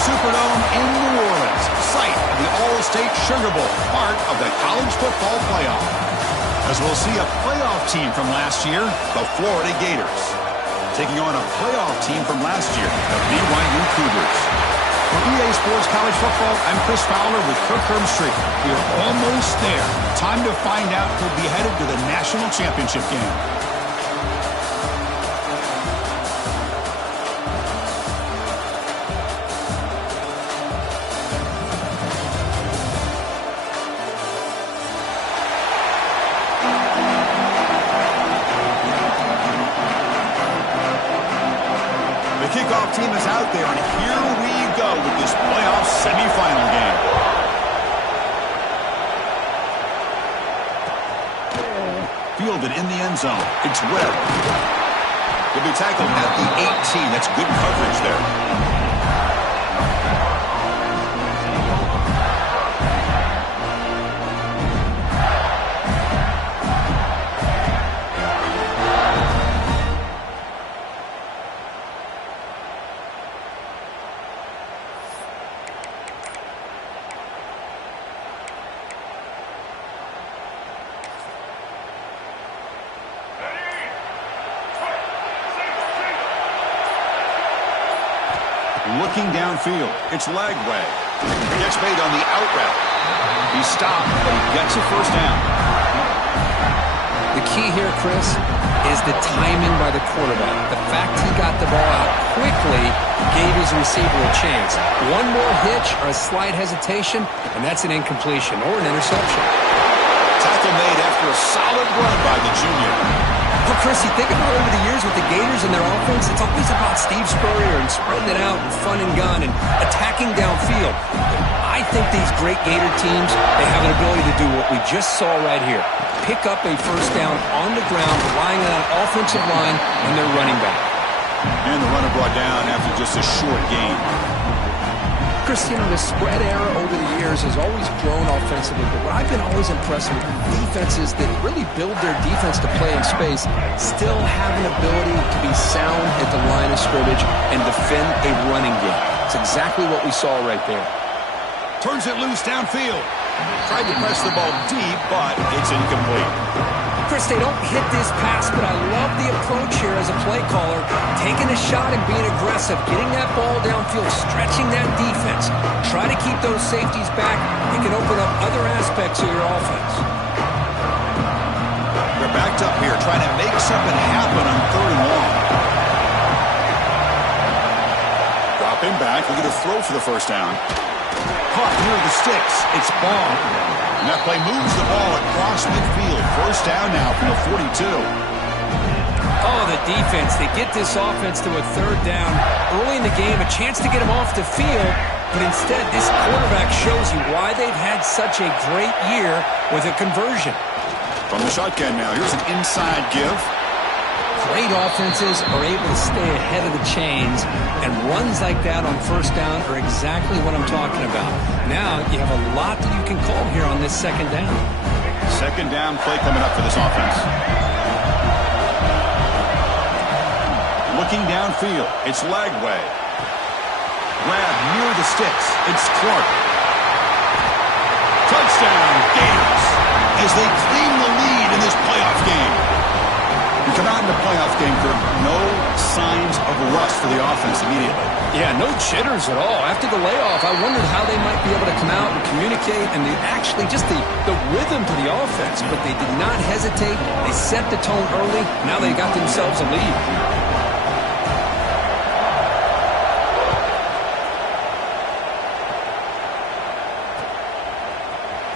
Superdome in New Orleans, site of the All-State Sugar Bowl, part of the college football playoff. As we'll see a playoff team from last year, the Florida Gators, taking on a playoff team from last year, the BYU Cougars. For EA Sports College Football, I'm Chris Fowler with Kirk Herbstreit. We are almost there. Time to find out who'll be headed to the national championship game. Kickoff team is out there, and here we go with this playoff semifinal game. Fielded in the end zone. It's Webb. He'll be tackled at the 18. That's good coverage there. Looking downfield, it's Lagway. Gets made on the out route. He's stopped, but he gets a first down. The key here, Chris, is the timing by the quarterback. The fact he got the ball out quickly gave his receiver a chance. One more hitch or a slight hesitation, and that's an incompletion or an interception. Tackle made after a solid run by the junior. Well, Chris, you think about over the years with the Gators and their offense, it's always about Steve Spurrier and spreading it out and fun and gun and attacking downfield. I think these great Gator teams, they have an ability to do what we just saw right here. Pick up a first down on the ground, relying on an offensive line and their running back. And the runner brought down after just a short gain. Chris, you know, the spread era over the years has always grown offensively, but what I've been always impressed with defenses that really build their defense to play in space still have an ability to be sound at the line of scrimmage and defend a running game. It's exactly what we saw right there. Turns it loose downfield. Tried to press the ball deep, but it's incomplete. Chris, they don't hit this pass, but I love the approach here as a play caller. Taking a shot and being aggressive, getting that ball downfield, stretching that defense. Try to keep those safeties back. It can open up other aspects of your offense. They're backed up here, trying to make something happen on 3rd and long. Dropping back, looking to throw for the first down. Caught near the sticks. It's Ball. And that play moves the ball across midfield. First down now from the 42. Oh, the defense. They get this offense to a 3rd down early in the game, a chance to get them off the field. But instead, this quarterback shows you why they've had such a great year with a conversion. From the shotgun now, here's an inside give. Great offenses are able to stay ahead of the chains, and runs like that on first down are exactly what I'm talking about. Now you have a lot that you can call here on this 2nd down. 2nd down play coming up for this offense. Looking downfield, it's Lagway. Grab near the sticks, it's Clark. Touchdown, Gators, as they claim the lead in this playoff game. You come out in the playoff game, no signs of rust for the offense immediately. Yeah, no jitters at all. After the layoff, I wondered how they might be able to come out and communicate and actually just the rhythm to the offense. But they did not hesitate. They set the tone early. Now they got themselves a lead.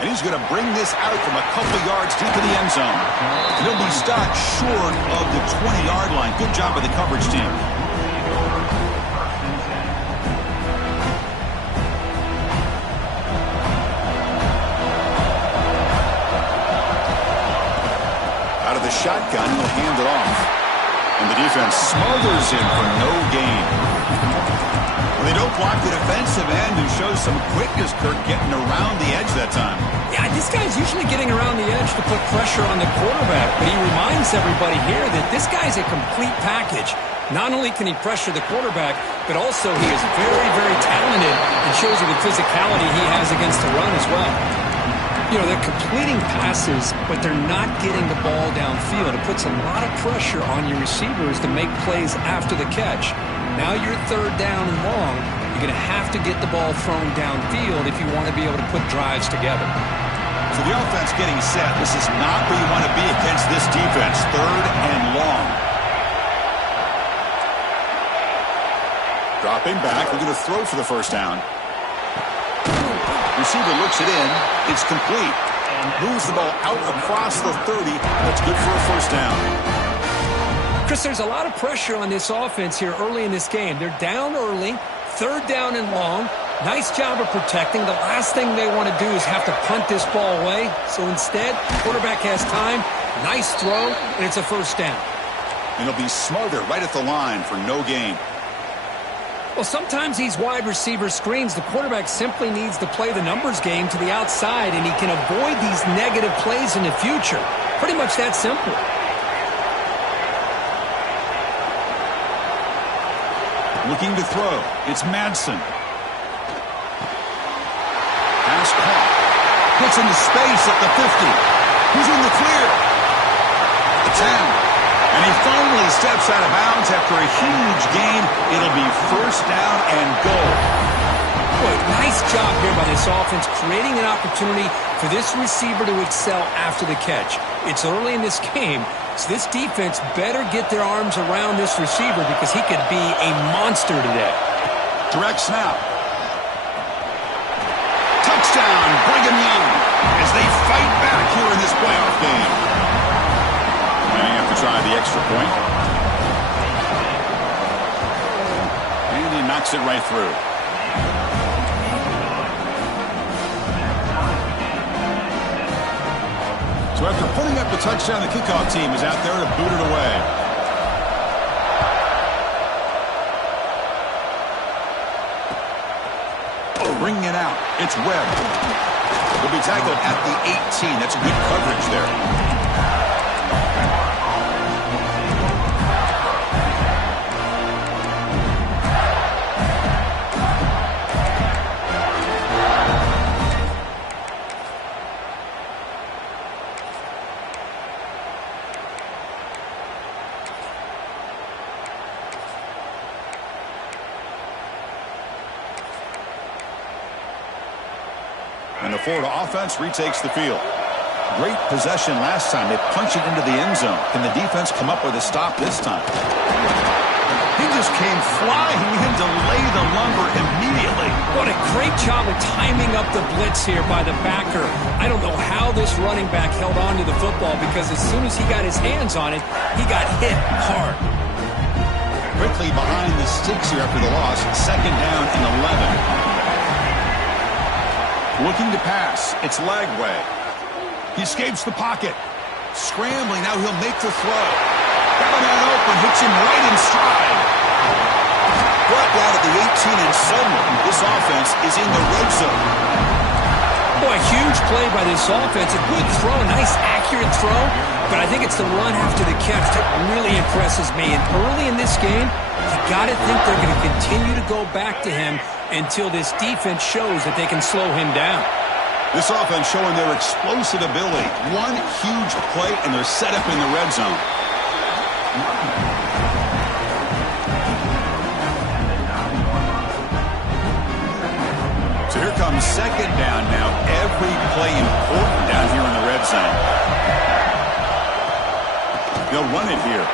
And he's going to bring this out from a couple yards deep in the end zone. He'll be stopped short of the 20-yard line. Good job by the coverage team. Out of the shotgun, he'll hand it off. And the defense smothers him for no gain. They don't block the defensive end and show some quickness, Kirk, getting around the edge that time. Yeah, this guy's usually getting around the edge to put pressure on the quarterback, but he reminds everybody here that this guy's a complete package. Not only can he pressure the quarterback, but also he is very, very talented physicality he has against the run as well. You know, they're completing passes, but they're not getting the ball downfield. It puts a lot of pressure on your receivers to make plays after the catch. Now you're third down and long. You're going to have to get the ball thrown downfield if you want to be able to put drives together. So the offense getting set. This is not where you want to be against this defense. Third and long. Dropping back. We're going to throw for the first down. Receiver looks it in. It's complete. And moves the ball out across the 30. That's good for a first down. Chris, there's a lot of pressure on this offense here early in this game. They're down early, third down and long. Nice job of protecting. The last thing they want to do is have to punt this ball away. So instead, quarterback has time. Nice throw, and it's a first down. And he'll be smarter right at the line for no gain. Well, sometimes these wide receiver screens, the quarterback simply needs to play the numbers game to the outside, and he can avoid these negative plays in the future. Pretty much that simple. Looking to throw. It's Madsen. Pass caught. Gets into space at the 50. He's in the clear. The 10. And he finally steps out of bounds after a huge gain. It'll be first down and goal. Boy, nice job here by this offense, creating an opportunity for this receiver to excel after the catch. It's early in this game, so this defense better get their arms around this receiver because he could be a monster today. Direct snap. Touchdown, Brigham Young, as they fight back here in this playoff game. They have to try the extra point. And he knocks it right through. So after putting up the touchdown, the kickoff team is out there to boot it away. Bringing it out. It's Webb. Will be tackled at the 18. That's good coverage there. And the Florida offense retakes the field. Great possession last time. They punch it into the end zone. Can the defense come up with a stop this time? He just came flying in to lay the lumber immediately. What a great job of timing up the blitz here by the backer. I don't know how this running back held on to the football because as soon as he got his hands on it, he got hit hard. Quickly behind the sticks here after the loss. Second down and 11. Looking to pass. It's Lagway. He escapes the pocket. Scrambling. Now he'll make the throw. Got a man open. Hits him right in stride. Brought down at the 18, and suddenly this offense is in the red zone. Boy, huge play by this offense. A good throw. Nice, accurate throw. But I think it's the run after the catch that really impresses me. And early in this game, you got to think they're going to continue to go back to him until this defense shows that they can slow him down. This offense showing their explosive ability. One huge play, and they're set up in the red zone. So here comes second down now. Every play important down here in the red zone. They'll run it here.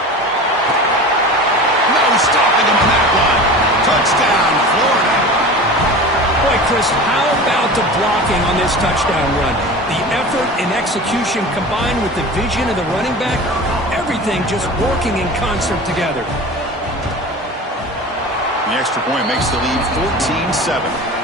No stopping him on that one. Touchdown, Florida. Boy, Chris, how about the blocking on this touchdown run? The effort and execution combined with the vision of the running back, everything just working in concert together. The extra point makes the lead 14-7.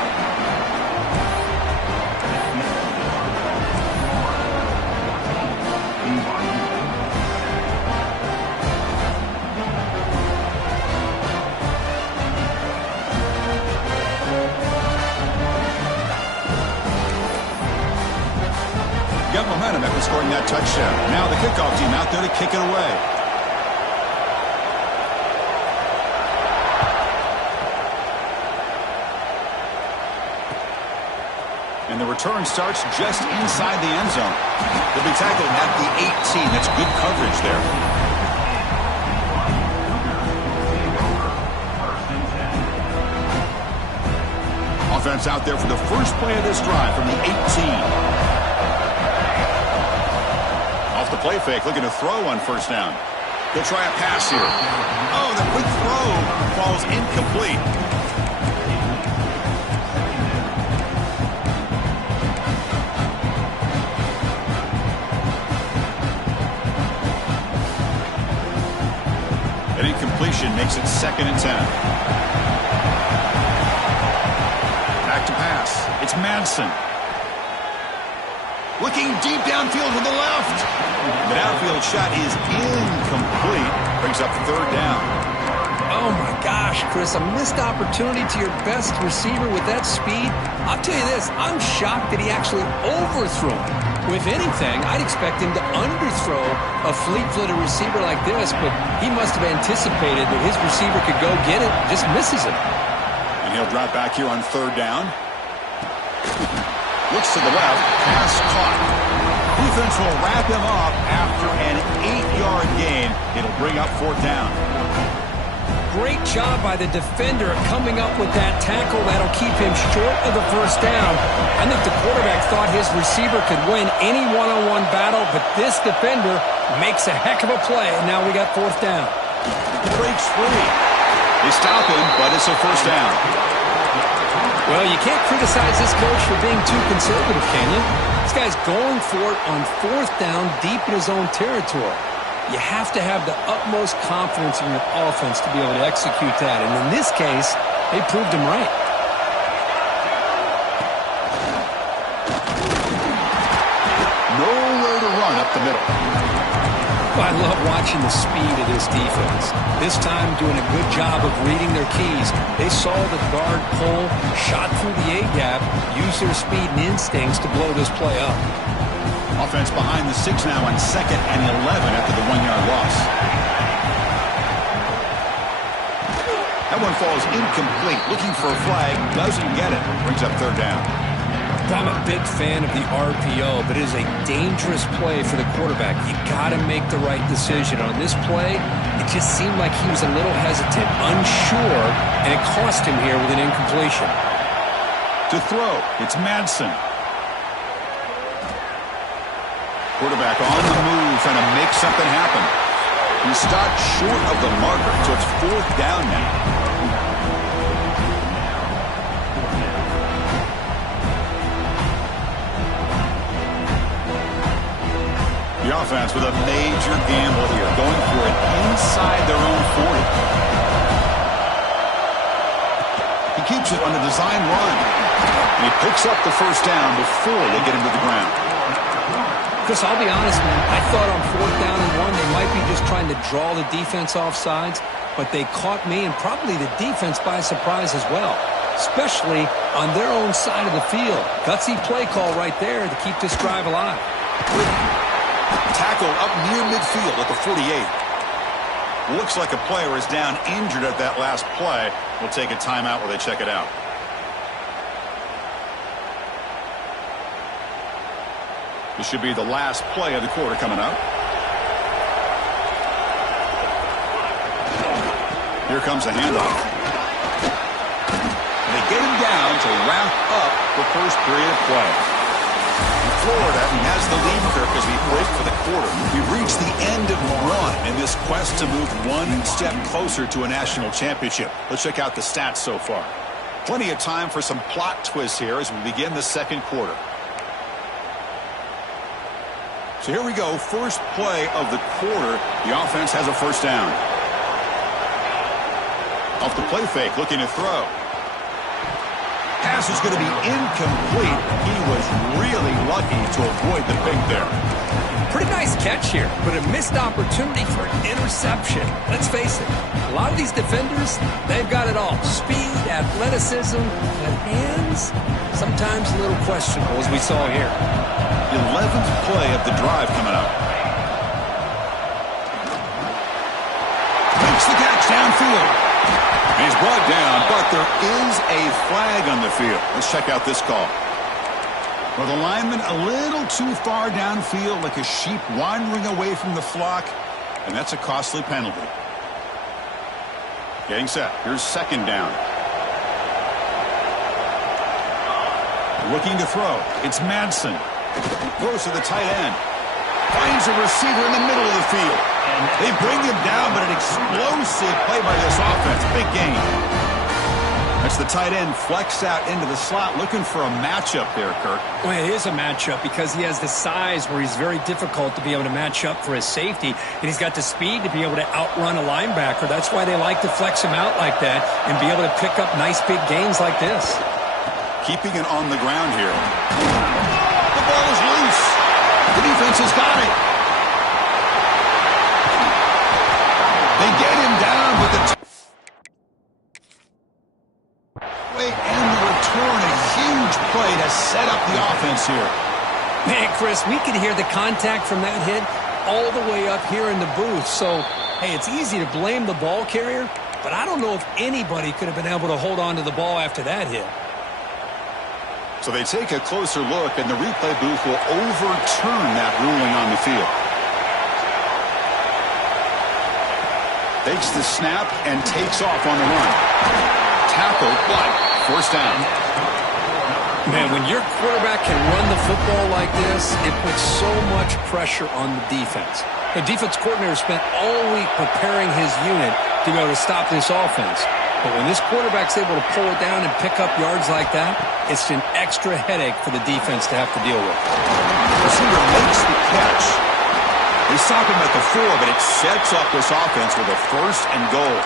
Got momentum after scoring that touchdown. Now the kickoff team out there to kick it away. And the return starts just inside the end zone. They'll be tackled at the 18. That's good coverage there. Offense out there for the first play of this drive from the 18. Off the play fake, looking to throw on first down. He'll try a pass here. Oh, the quick throw falls incomplete. An incompletion makes it 2nd and 10. Back to pass. It's Madsen. Looking deep downfield to the left. The downfield shot is incomplete. Brings up 3rd down. Oh, my gosh, Chris, a missed opportunity to your best receiver with that speed. I'll tell you this, I'm shocked that he actually overthrew him. If anything, I'd expect him to underthrow a fleet-footed receiver like this, but he must have anticipated that his receiver could go get it, just misses it. And he'll drop back here on 3rd down. Looks to the left, pass caught. Defense will wrap him up after an 8-yard gain. It'll bring up 4th down. Great job by the defender coming up with that tackle. That'll keep him short of the 1st down. I think the quarterback thought his receiver could win any one-on-one battle, but this defender makes a heck of a play, and now we got 4th down. He breaks free. They stop him, but it's a 1st down. Well, you can't criticize this coach for being too conservative, can you? This guy's going for it on 4th down deep in his own territory. You have to have the utmost confidence in your offense to be able to execute that. And in this case, they proved him right. Nowhere to run up the middle. I love watching the speed of this defense. This time doing a good job of reading their keys. They saw the guard pull, shot through the A-gap, used their speed and instincts to blow this play up. Offense behind the 6 now on 2nd and 11 after the 1-yard loss. That one falls incomplete. Looking for a flag. Doesn't get it. Brings up 3rd down. I'm a big fan of the RPO, but it is a dangerous play for the quarterback. You got to make the right decision. On this play, it just seemed like he was a little hesitant, unsure, and it cost him here with an incompletion. To throw, it's Madsen. Quarterback on the move, trying to make something happen. He stopped short of the marker, so it's 4th down now. The offense with a major gamble here, going for it inside their own 40. He keeps it on a design run. And he picks up the 1st down before they get him to the ground. Chris, I'll be honest, man. I thought on 4th down and 1, they might be just trying to draw the defense off sides, but they caught me and probably the defense by surprise as well, especially on their own side of the field. Gutsy play call right there to keep this drive alive. Tackle up near midfield at the 48. Looks like a player is down injured at that last play. We'll take a timeout while they check it out. This should be the last play of the quarter coming up. Here comes the handoff. They get him down to wrap up the first period of play. Florida has the lead, Kirk, as we break for the quarter. We've reached the end of one in this quest to move one step closer to a national championship. Let's check out the stats so far. Plenty of time for some plot twists here as we begin the 2nd quarter. So here we go, first play of the quarter. The offense has a 1st down. Off the play fake, looking to throw. Pass is going to be incomplete. He was really lucky to avoid the pick there. Pretty nice catch here, but a missed opportunity for an interception. Let's face it, a lot of these defenders, they've got it all. Speed, athleticism, and hands, sometimes a little questionable, as we saw here. 11th play of the drive coming up. Makes the catch downfield. He's brought down, but there is a flag on the field. Let's check out this call. Well, the lineman a little too far downfield, like a sheep wandering away from the flock, and that's a costly penalty. Getting set. Here's second down. Looking to throw. It's Madsen. Throws to the tight end. Finds a receiver in the middle of the field. And they bring him down, but an explosive play by this offense. Big game. That's the tight end flexed out into the slot, looking for a matchup there, Kirk. Well, it is a matchup because he has the size where he's very difficult to be able to match up for his safety, and he's got the speed to be able to outrun a linebacker. That's why they like to flex him out like that and be able to pick up nice big gains like this. Keeping it on the ground here. The ball is loose. The defense has got it. They get him down, but the and the return, a huge play to set up the offense here. Man, Chris, we could hear the contact from that hit all the way up here in the booth. So, hey, it's easy to blame the ball carrier, but I don't know if anybody could have been able to hold on to the ball after that hit. So they take a closer look, and the replay booth will overturn that ruling on the field. Takes the snap and takes off on the run. Tackle, but forced down. Man, when your quarterback can run the football like this, it puts so much pressure on the defense. The defense coordinator spent all week preparing his unit to be able to stop this offense. But when this quarterback's able to pull it down and pick up yards like that, it's an extra headache for the defense to have to deal with. The receiver makes the catch. They stop him at the 4, but it sets up this offense with a first and goal.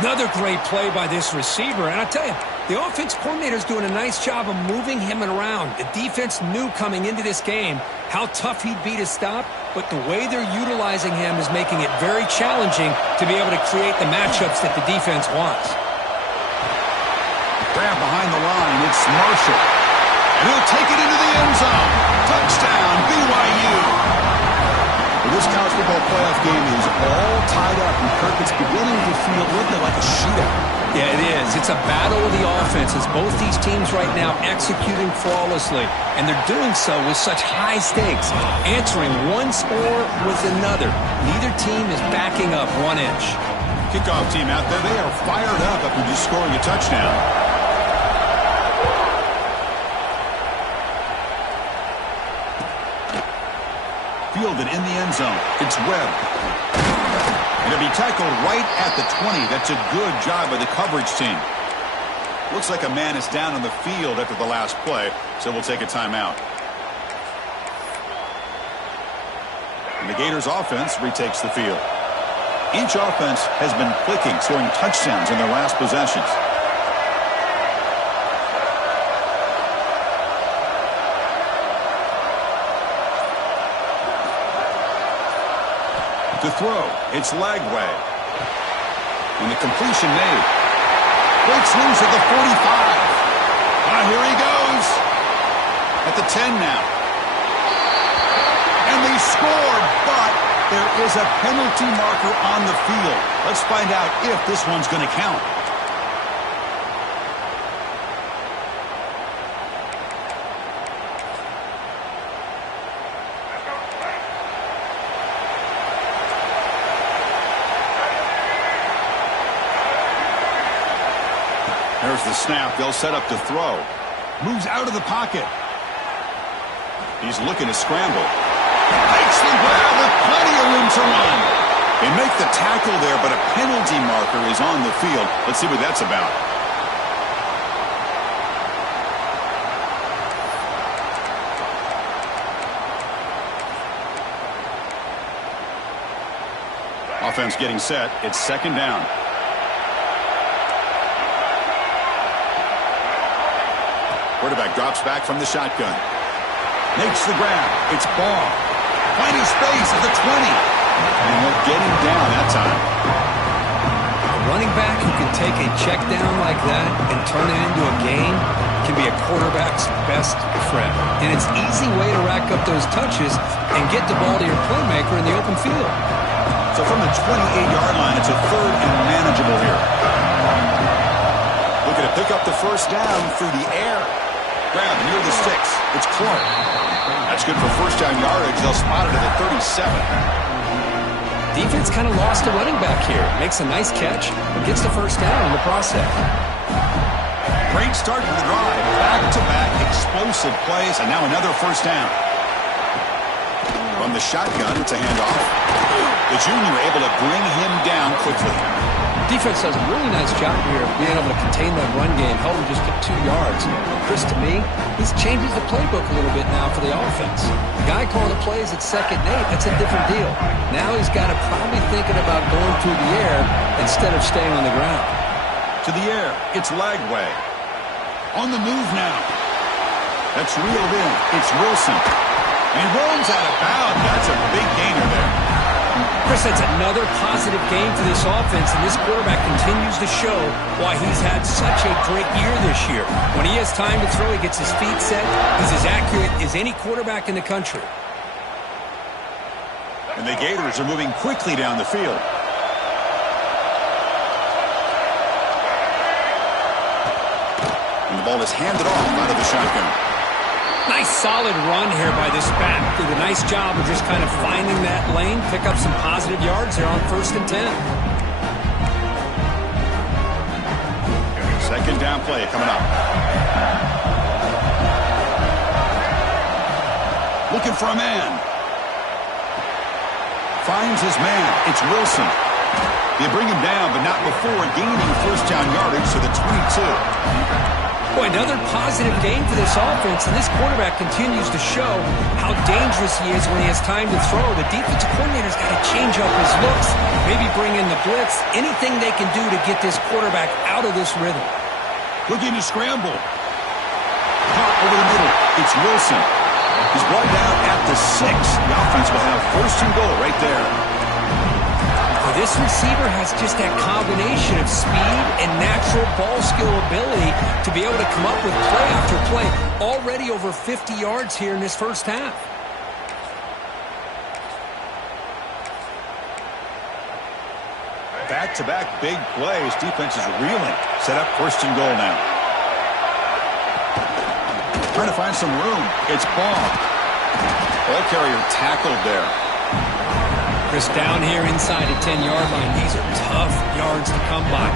Another great play by this receiver, and I tell you, the offense coordinator's doing a nice job of moving him around. The defense knew coming into this game how tough he'd be to stop, but the way they're utilizing him is making it very challenging to be able to create the matchups that the defense wants. Grab behind the line, it's Marshall. And he'll take it into the end zone. Touchdown, BYU. This college football playoff game is all tied up, and Kirk, it's beginning to feel a little bit like a shootout. Yeah, it is. It's a battle of the offenses. Both these teams right now executing flawlessly, and they're doing so with such high stakes, answering one score with another. Neither team is backing up 1 inch. Kickoff team out there, they are fired up after just scoring a touchdown. Fielded in the end zone. It's Webb. And it'll be tackled right at the 20. That's a good job by the coverage team. Looks like a man is down on the field after the last play, so we'll take a timeout. And the Gators offense retakes the field. Each offense has been clicking, scoring touchdowns in their last possessions. To throw, it's Lagway. And the completion made. Breaks loose at the 45. Here he goes. At the 10 now. And they score, but there is a penalty marker on the field. Let's find out if this one's going to count. There's the snap. They'll set up to throw. Moves out of the pocket. He's looking to scramble. Takes the grab with plenty of room to run. They make the tackle there, but a penalty marker is on the field. Let's see what that's about. Offense getting set. It's second down. Quarterback drops back from the shotgun. Makes the grab. It's Ball. Finding space at the 20. And they'll get him down that time. A running back who can take a check down like that and turn it into a gain can be a quarterback's best friend. And it's an easy way to rack up those touches and get the ball to your playmaker in the open field. So from the 28-yard line, it's a third and manageable here. Looking to pick up the first down through the air. Grab near the sticks. It's Clark. That's good for first down yardage. They'll spot it at the 37. Defense kind of lost a running back here. Makes a nice catch, but gets the first down in the process. Great start to the drive. Back-to-back explosive plays, and now another first down. From the shotgun, it's a handoff. The junior able to bring him down quickly. Defense does a really nice job here of being able to contain that run game, help him just get 2 yards. Chris, to me, this changes the playbook a little bit now for the offense. The guy calling the plays at 2nd and 8, that's a different deal. Now he's got to probably thinking about going through the air instead of staying on the ground. To the air, it's Lagway. On the move now. That's reeled in. It's Wilson. And he runs out of bounds. That's a big gainer there. Chris, that's another positive game for this offense, and this quarterback continues to show why he's had such a great year this year. When he has time to throw, he gets his feet set. He's as accurate as any quarterback in the country. And the Gators are moving quickly down the field. And the ball is handed off out of the shotgun. Nice solid run here by this back. Did a nice job of just kind of finding that lane, pick up some positive yards there on 1st and 10. Second down play coming up. Looking for a man. Finds his man. It's Wilson. They bring him down, but not before gaining first down yardage to the 22. Boy, another positive game for this offense, and this quarterback continues to show how dangerous he is when he has time to throw. The defensive coordinator's got to change up his looks, maybe bring in the blitz, anything they can do to get this quarterback out of this rhythm. Looking to scramble. Caught over the middle. It's Wilson. He's brought down at the 6. The offense will have first and goal right there. This receiver has just that combination of speed and natural ball skill ability to be able to come up with play after play. Already over 50 yards here in this first half. Back-to-back big plays. Defense is reeling. Set up first and goal now. Trying to find some room. It's Baum. Ball carrier tackled there. Chris, down here inside the 10-yard line. These are tough yards to come by.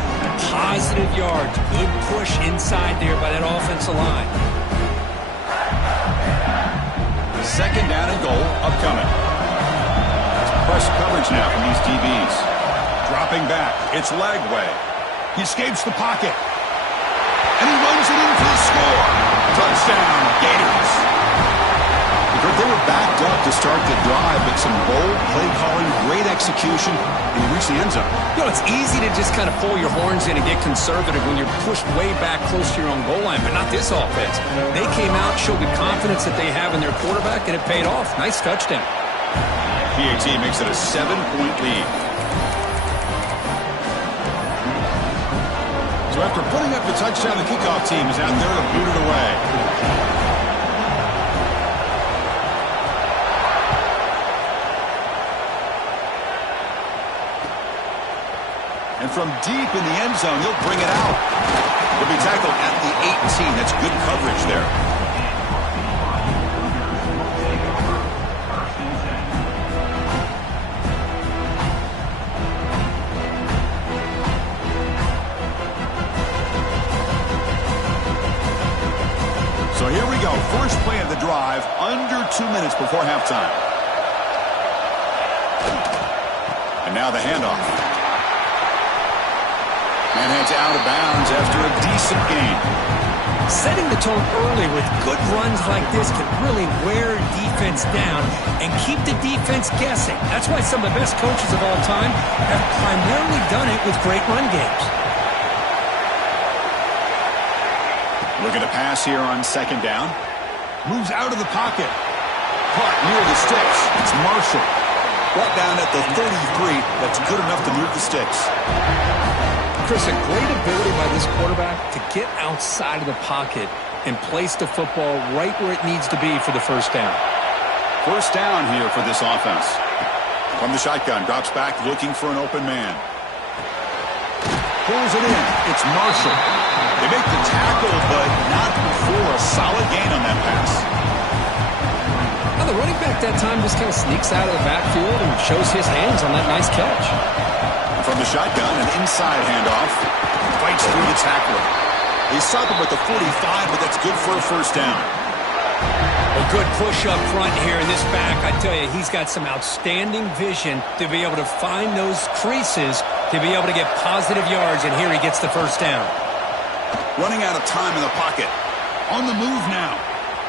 Positive yards. Good push inside there by that offensive line. Second down and goal upcoming. It's press coverage now from these DBs. Dropping back. It's Lagway. He escapes the pocket. And he runs it in for the score. Touchdown, Gators. They were backed up to start the drive, but some bold play calling, great execution, and he reached the end zone. You know, it's easy to just kind of pull your horns in and get conservative when you're pushed way back close to your own goal line, but not this offense. They came out, showed the confidence that they have in their quarterback, and it paid off. Nice touchdown. PAT makes it a 7-point lead. So after putting up the touchdown, the kickoff team is out there to boot it away. And from deep in the end zone, he'll bring it out. He'll be tackled at the 18. That's good coverage there. So here we go. First play of the drive, under 2 minutes before halftime. And now the handoff. And heads out of bounds after a decent game. Setting the tone early with good runs like this can really wear defense down and keep the defense guessing. That's why some of the best coaches of all time have primarily done it with great run games. Looking to pass here on second down. Moves out of the pocket. Caught near the sticks. It's Marshall. Brought down at the 33. That's good enough to move the sticks. Chris, a great ability by this quarterback to get outside of the pocket and place the football right where it needs to be for the first down. First down here for this offense. From the shotgun, drops back looking for an open man. Pulls it in. It's Marshall. They make the tackle, but not before a solid running back that time just kind of sneaks out of the backfield and shows his hands on that nice catch. From the shotgun, an inside handoff. Fights through the tackler. They stop him at the 45, but that's good for a first down. A good push up front here in this back. I tell you, he's got some outstanding vision to be able to find those creases to be able to get positive yards, and here he gets the first down. Running out of time in the pocket. On the move now.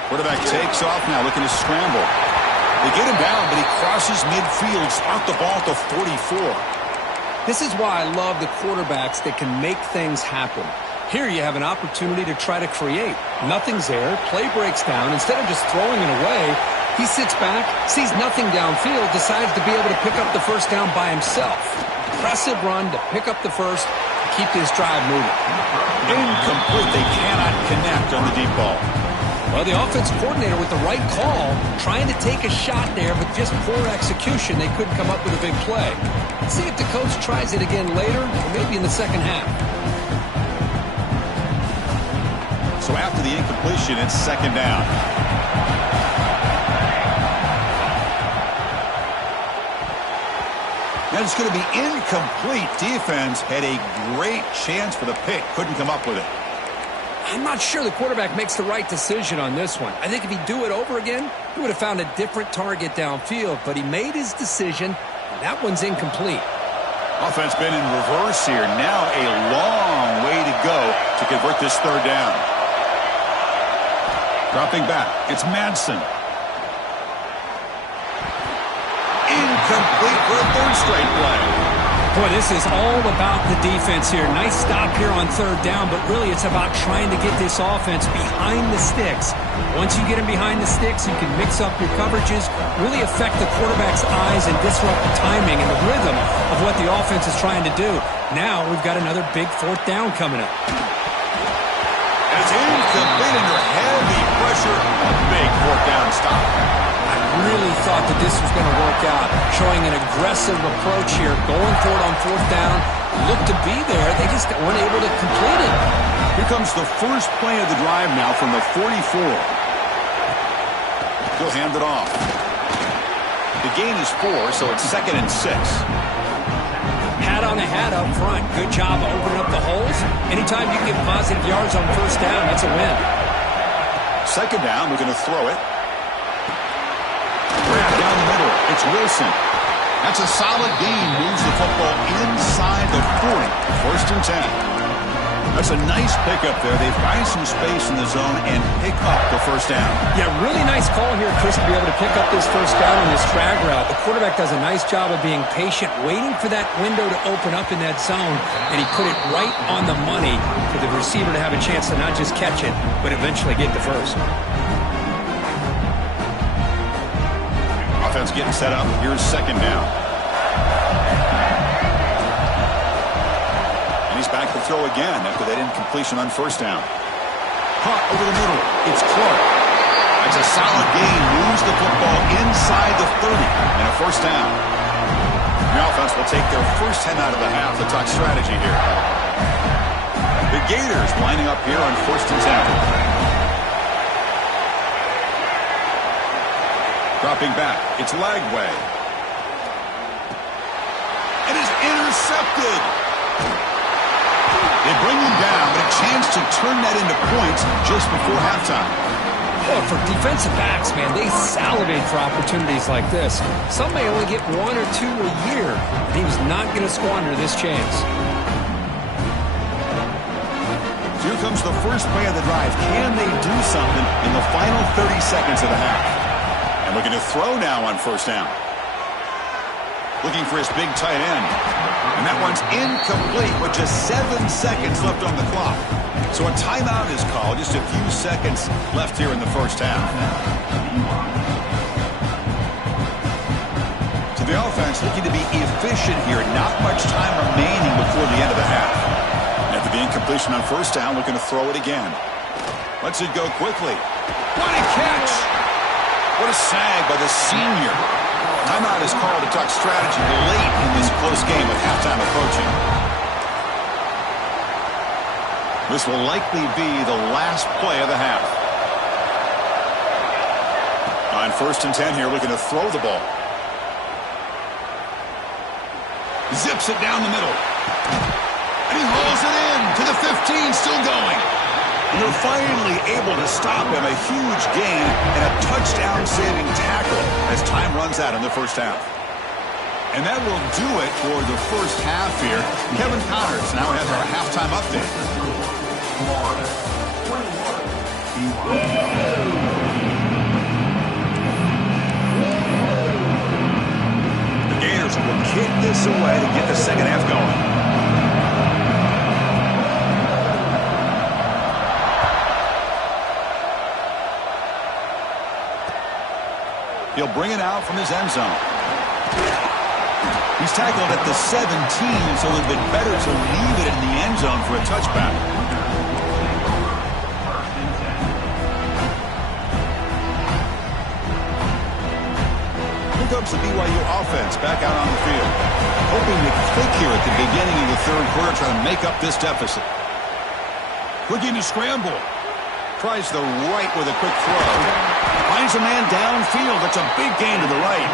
Quarterback takes off now, looking to scramble. They get him down, but he crosses midfield, spot the ball to 44. This is why I love the quarterbacks that can make things happen. Here you have an opportunity to try to create. Nothing's there. Play breaks down. Instead of just throwing it away, he sits back, sees nothing downfield, decides to be able to pick up the first down by himself. Impressive run to pick up the first, to keep this drive moving. Incomplete. They cannot connect on the deep ball. Well, the offensive coordinator with the right call, trying to take a shot there, but just poor execution. They couldn't come up with a big play. Let's see if the coach tries it again later, or maybe in the second half. So after the incompletion, it's second down. And it's going to be incomplete. Defense had a great chance for the pick. Couldn't come up with it. I'm not sure the quarterback makes the right decision on this one. I think if he'd do it over again, he would have found a different target downfield. But he made his decision. That one's incomplete. Offense been in reverse here. Now a long way to go to convert this third down. Dropping back. It's Madsen. Incomplete for a third straight play. Boy, this is all about the defense here. Nice stop here on third down, but really it's about trying to get this offense behind the sticks. Once you get him behind the sticks, you can mix up your coverages, really affect the quarterback's eyes and disrupt the timing and the rhythm of what the offense is trying to do. Now we've got another big fourth down coming up. It's incomplete under heavy pressure. A big fourth down stop. I really thought that this was going to work out, showing an aggressive approach here, going for it on fourth down. Looked to be there. They just weren't able to complete it. Here comes the first play of the drive now from the 44. He'll hand it off. The gain is 4, so it's 2nd and 6. Hat on a hat up front. Good job of opening up the holes. Anytime you get positive yards on first down, that's a win. Second down, we're going to throw it. Down the middle, it's Wilson. That's a solid gain. Moves the football inside the 40. 1st and 10. That's a nice pickup there. They find some space in the zone and pick up the first down. Yeah, really nice call here, Chris, to be able to pick up this first down on this drag route. The quarterback does a nice job of being patient, waiting for that window to open up in that zone, and he put it right on the money for the receiver to have a chance to not just catch it, but eventually get the first. Offense getting set up. Here's second down. And he's back to throw again after that incompletion on first down. Caught over the middle. It's Clark. That's a solid gain. Moves the football inside the 30 and a first down. The offense will take their first 10 out of the half. The talk strategy here. The Gators lining up here on 1st and 10. Dropping back, it's Lagway. It is intercepted. They bring him down, but a chance to turn that into points just before halftime. Well, for defensive backs, man, they salivate for opportunities like this. Some may only get 1 or 2 a year, and he was not going to squander this chance. Here comes the first play of the drive. Can they do something in the final 30 seconds of the half? And looking to throw now on first down. Looking for his big tight end. And that one's incomplete with just 7 seconds left on the clock. So a timeout is called. Just a few seconds left here in the first half. So the offense looking to be efficient here. Not much time remaining before the end of the half. After the incompletion on first down, looking to throw it again. Lets it go quickly. What a catch! What a sag by the senior. Timeout is called to talk strategy late in this close game with halftime approaching. This will likely be the last play of the half. On 1st and 10 here, looking to throw the ball. Zips it down the middle. And he hauls it in to the 15, still going. And they're finally able to stop him. A huge gain and a touchdown-saving tackle as time runs out in the first half. And that will do it for the first half here. Kevin Connors now has our halftime update. The Gators will kick this away to get the second half going. He'll bring it out from his end zone. He's tackled at the 17, so it would have been better to leave it in the end zone for a touchback. Here comes the BYU offense back out on the field. Hoping to click here at the beginning of the third quarter, trying to make up this deficit. Looking to scramble. Tries the right with a quick throw. Finds a man downfield. That's a big gain to the right.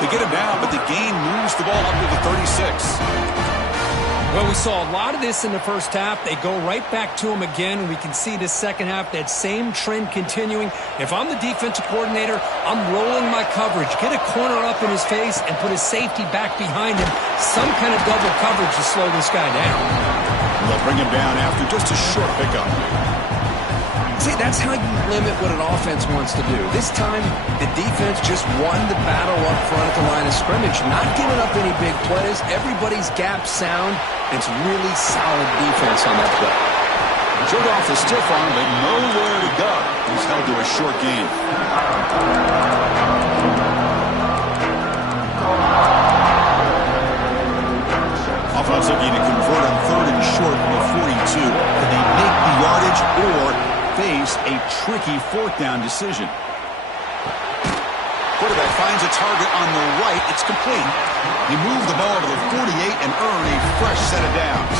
They get him down, but the gain moves the ball up to the 36. Well, we saw a lot of this in the first half. They go right back to him again. We can see the second half, that same trend continuing. If I'm the defensive coordinator, I'm rolling my coverage. Get a corner up in his face and put his safety back behind him. Some kind of double coverage to slow this guy down. They'll bring him down after just a short pickup. See, that's how you limit what an offense wants to do. This time, the defense just won the battle up front at the line of scrimmage, not giving up any big plays. Everybody's gap sound. It's really solid defense on that play. Showed off the stiff arm, but nowhere to go. He's held to a short gain. Offense looking to convert on 3rd and short from the 42. Can they make the yardage or face a tricky 4th down decision? Quarterback finds a target on the right. It's complete. He moved the ball to the 48 and earned a fresh set of downs.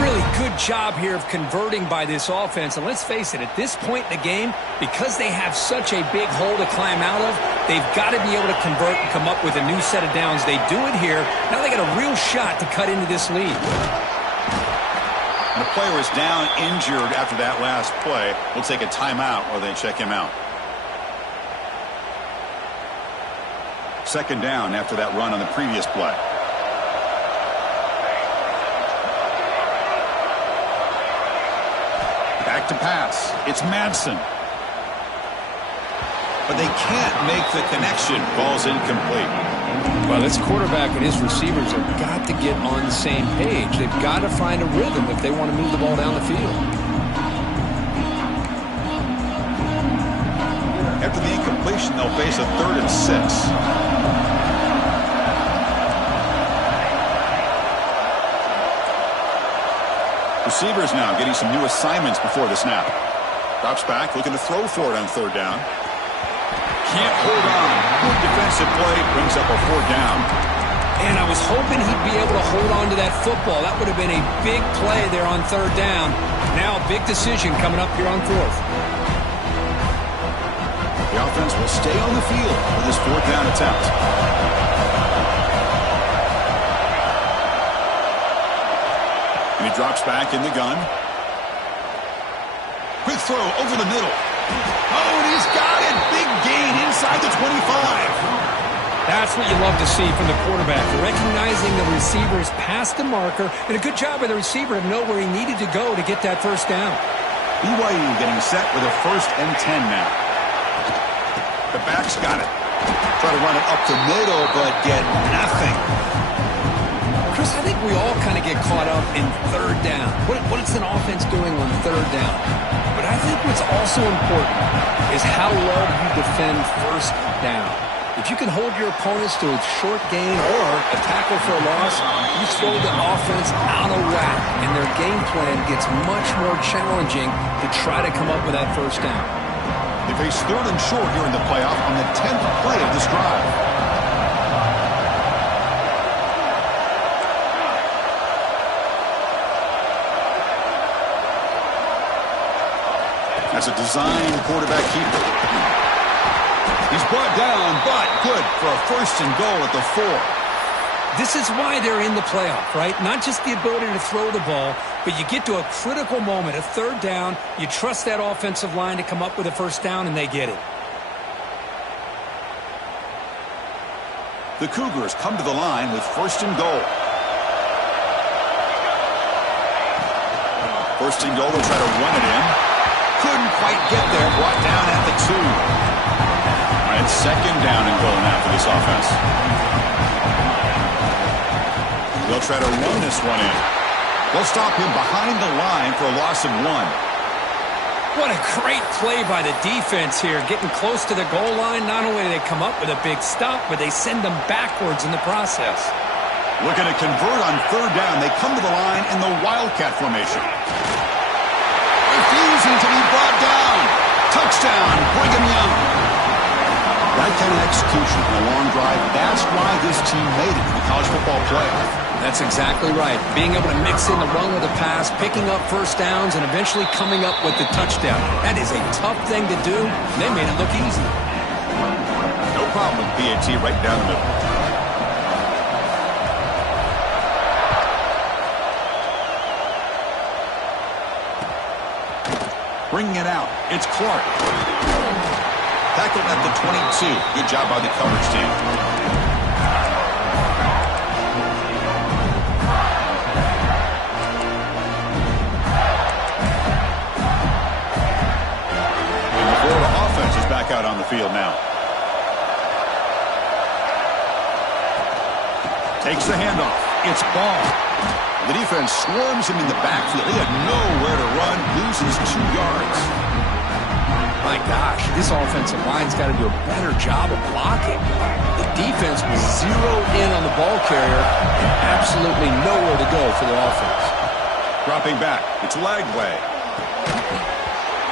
Really good job here of converting by this offense. And let's face it, at this point in the game, because they have such a big hole to climb out of, they've got to be able to convert and come up with a new set of downs. They do it here. Now they got a real shot to cut into this lead. The player is down injured after that last play. We'll take a timeout while they check him out. 2nd down after that run on the previous play. Back to pass. It's Madsen. But they can't make the connection. Ball's incomplete. Well, this quarterback and his receivers have got to get on the same page. They've got to find a rhythm if they want to move the ball down the field. After the incompletion, they'll face a 3rd and 6. Receivers now getting some new assignments before the snap. Drops back, looking to throw for it on 3rd down. Can't hold on. Good defensive play, brings up a 4th down. And I was hoping he'd be able to hold on to that football. That would have been a big play there on 3rd down. Now a big decision coming up here on 4th. The offense will stay on the field for this 4th down attempt. And he drops back in the gun. Quick throw over the middle. Oh, and he's got it. Big gain inside the 25. That's what you love to see from the quarterback. Recognizing the receiver's past the marker, and a good job by the receiver to know where he needed to go to get that 1st down. BYU getting set with a 1st and 10 now. The back's got it. Try to run it up the middle, but get nothing. Chris, I think we all kind of get caught up in 3rd down. What is an offense doing on 3rd down? But I think what's also important is how well you defend 1st down. If you can hold your opponents to a short gain or a tackle for a loss, you throw the offense out of whack, and their game plan gets much more challenging to try to come up with that 1st down. They face 3rd and short here in the playoff on the 10th play of this drive. That's a design quarterback keeper. He's brought down, but good for a first and goal at the 4. This is why they're in the playoff, right? Not just the ability to throw the ball, but you get to a critical moment, a third down, you trust that offensive line to come up with a first down, and they get it. The Cougars come to the line with first and goal. First and goal, they'll try to run it in. Couldn't quite get there, brought down at the 2. All right, second down and goal now for this offense. They'll try to run this one in. They'll stop him behind the line for a loss of 1. What a great play by the defense here. Getting close to the goal line, not only do they come up with a big stop, but they send them backwards in the process. Looking to convert on third down. They come to the line in the Wildcat formation. Refusing to be brought down. Touchdown, Brigham Young. That kind of execution in a long drive, that's why this team made it to the college football playoff. That's exactly right. Being able to mix in the run with the pass, picking up first downs, and eventually coming up with the touchdown. That is a tough thing to do. They made it look easy. No problem with PAT right down the middle. Bringing it out. It's Clark. Tackled at the 22. Good job by the coverage team. And the Florida offense is back out on the field now. Takes the handoff. It's Ball. The defense swarms him in the backfield. He had nowhere to run, loses 2 yards. My gosh, this offensive line's got to do a better job of blocking. The defense was zeroed in on the ball carrier and absolutely nowhere to go for the offense. Dropping back, it's Lagway.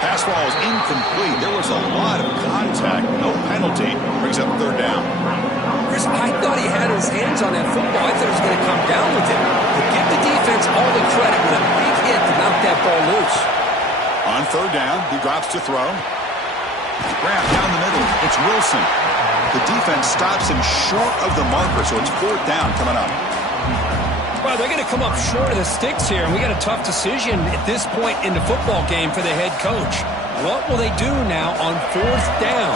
Pass ball is incomplete. There was a lot of contact. No penalty. Brings up third down. Chris, I thought he had his hands on that football. I thought he was going to come down with it. But give the defense all the credit with a big hit to knock that ball loose. On third down, he drops to throw. Grab down the middle. It's Wilson. The defense stops him short of the marker, so it's fourth down coming up. Well, they're going to come up short of the sticks here, and we got a tough decision at this point in the football game for the head coach. What will they do now on fourth down?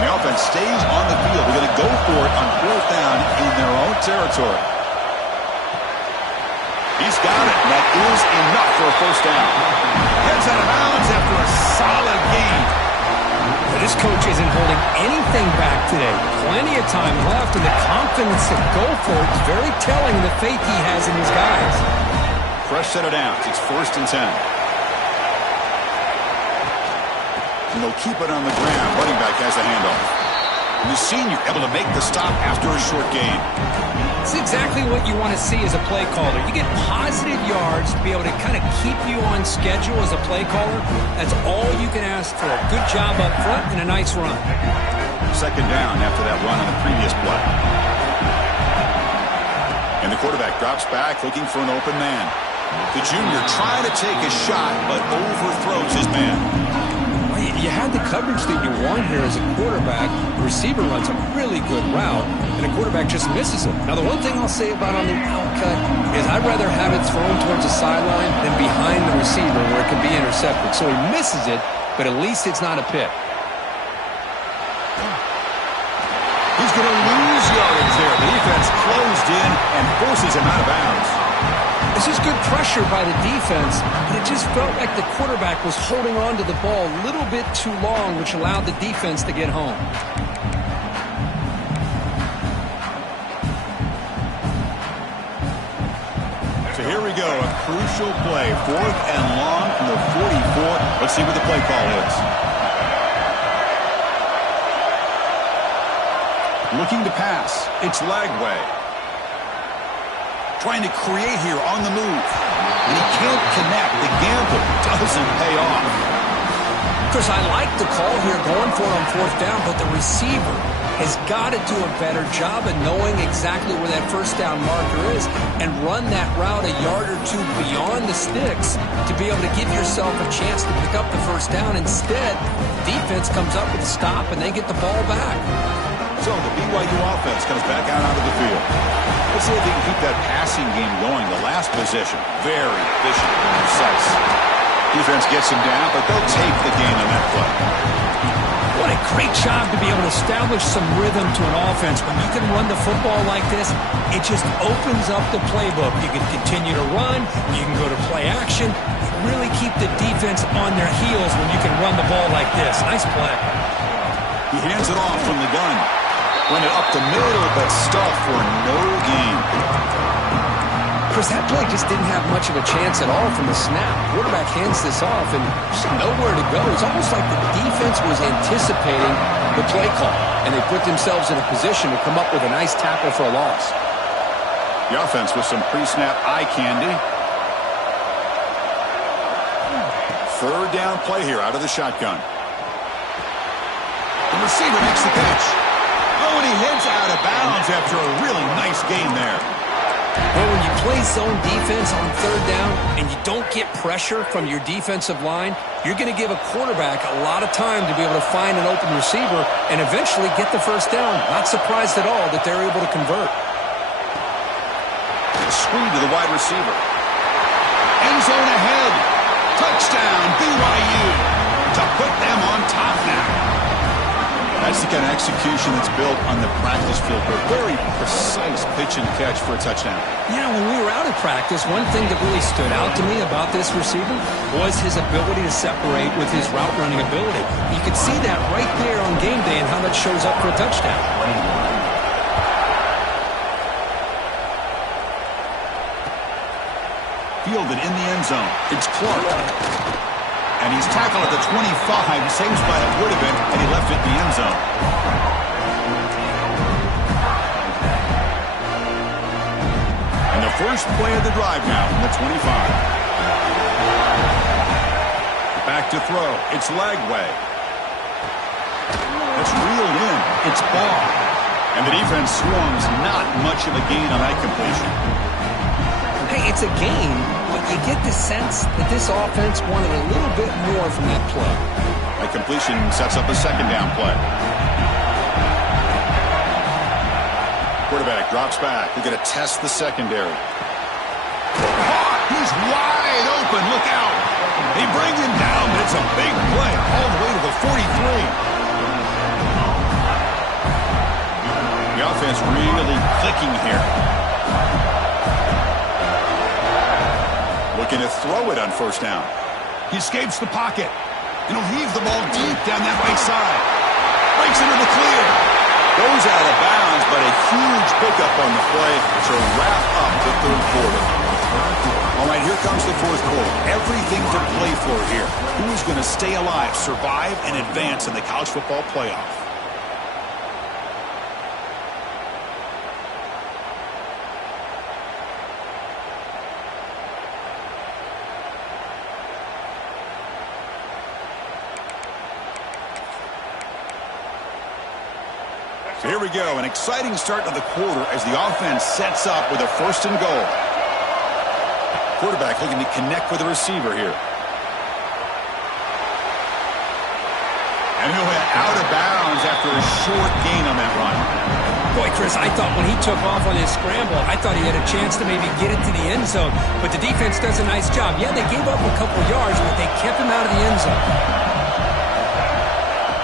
The offense stays on the field. They're going to go for it on fourth down in their own territory. He's got it. That is enough for a first down. Heads out of bounds after a solid game. This coach isn't holding anything back today. Plenty of time left, and the confidence to go for it is very telling the faith he has in his guys. Fresh set of downs. It's first and 10. And they'll keep it on the ground. Running back has a handoff. And the senior able to make the stop after a short gain. It's exactly what you want to see as a play caller. You get positive yards to be able to kind of keep you on schedule as a play caller. That's all you can ask for. Good job up front and a nice run. Second down after that run on the previous play. And the quarterback drops back looking for an open man. The junior trying to take a shot, but overthrows his man. You had the coverage that you want here as a quarterback. The receiver runs a really good route, and the quarterback just misses it. Now, the one thing I'll say about on the out cut is I'd rather have it thrown towards the sideline than behind the receiver where it can be intercepted. So he misses it, but at least it's not a pick. He's going to lose yardage there. The defense closed in and forces him out of bounds. This is good pressure by the defense, but it just felt like the quarterback was holding on to the ball a little bit too long, which allowed the defense to get home. So here we go, a crucial play. Fourth and long from the 44. Let's see what the play call is. Looking to pass. It's Lagway. Trying to create here on the move. And he can't connect. The gamble doesn't pay off. Chris, I like the call here going for it on fourth down, but the receiver has got to do a better job of knowing exactly where that first down marker is and run that route a yard or two beyond the sticks to be able to give yourself a chance to pick up the first down. Instead, defense comes up with a stop and they get the ball back. So the BYU offense comes back out onto the field. Let's see if they can keep that passing game going. The last possession, very efficient and precise. Defense gets him down, but they'll take the game on that play. What a great job to be able to establish some rhythm to an offense. When you can run the football like this, it just opens up the playbook. You can continue to run. You can go to play action. You really keep the defense on their heels when you can run the ball like this. Nice play. He hands it off from the gun. Run it up the middle, but stuffed for no gain. Chris, that play just didn't have much of a chance at all from the snap. Quarterback hands this off and just nowhere to go. It's almost like the defense was anticipating the play call, and they put themselves in a position to come up with a nice tackle for a loss. The offense with some pre-snap eye candy. Third down play here out of the shotgun. The receiver makes the catch. Oh, and he heads out of bounds after a really nice gain there. Well, when you play zone defense on third down and you don't get pressure from your defensive line, you're going to give a quarterback a lot of time to be able to find an open receiver and eventually get the first down. Not surprised at all that they're able to convert. Screen to the wide receiver. End zone ahead. Touchdown, BYU. To put them on top now. That's the kind of execution that's built on the practice field. A very precise pitch and catch for a touchdown. Yeah, when we were out of practice, one thing that really stood out to me about this receiver was his ability to separate with his route running ability. You could see that right there on game day and how that shows up for a touchdown. Fielded in the end zone. It's Clark. And he's tackled at the 25. Same spot it would have been, and he left it in the end zone. And the first play of the drive now from the 25. Back to throw. It's Lagway. It's reeled in. It's ball. And the defense swarms. Not much of a gain on that completion. Hey, it's a gain, but you get the sense that this offense wanted a little bit more from that play. That completion sets up a second down play. Quarterback drops back. We're going to test the secondary. He's wide open. Look out. They bring him down, but it's a big play all the way to the 43. The offense really clicking here. Looking to throw it on first down. He escapes the pocket. And he'll heave the ball deep down that right side. Breaks into the clear. Goes out of bounds, but a huge pickup on the play to wrap up the third quarter. All right, here comes the fourth quarter. Everything to play for here. Who is going to stay alive, survive, and advance in the college football playoff? So here we go, an exciting start to the quarter as the offense sets up with a first and goal. Quarterback looking to connect with the receiver here. And he'll hit out of bounds after a short gain on that run. Boy, Chris, I thought when he took off on his scramble, I thought he had a chance to maybe get it to the end zone. But the defense does a nice job. Yeah, they gave up a couple yards, but they kept him out of the end zone.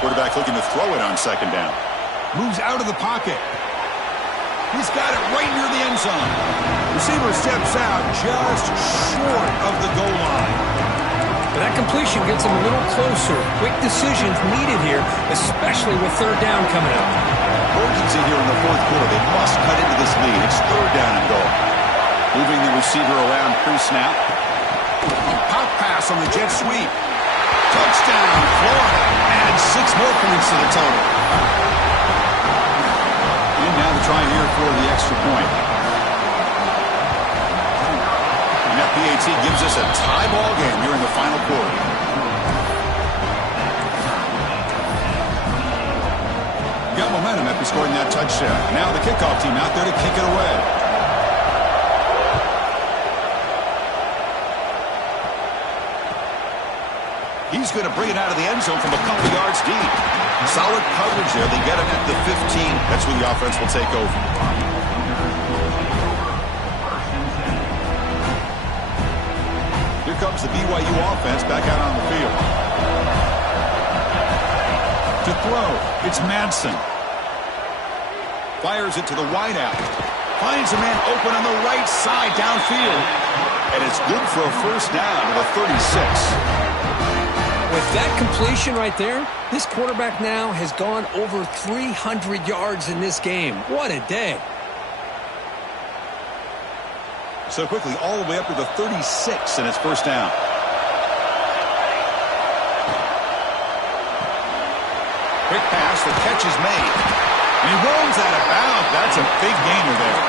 Quarterback looking to throw it on second down. Moves out of the pocket. He's got it right near the end zone. Receiver steps out just short of the goal line. But that completion gets him a little closer. Quick decisions needed here, especially with third down coming up. Urgency here in the fourth quarter. They must cut into this lead. It's third down and goal. Moving the receiver around pre-snap. Pop pass on the jet sweep. Touchdown, Florida. Add 6 more points to the total. And now the try here for the extra point. And that PAT gives us a tie ball game here in the final quarter. momentum after scoring that touchdown. Now the kickoff team out there to kick it away. He's going to bring it out of the end zone from a couple yards deep. Solid coverage there. They get him at the 15. That's where the offense will take over. Here comes the BYU offense back out on the field. To throw, it's Madsen. Fires it to the wideout. Finds a man open on the right side downfield. And it's good for a first down to the 36. With that completion right there, this quarterback now has gone over 300 yards in this game. What a day. So quickly, all the way up to the 36, and it's first down. Quick pass, the catch is made. And he rolls out of bounds. That's a big gainer there.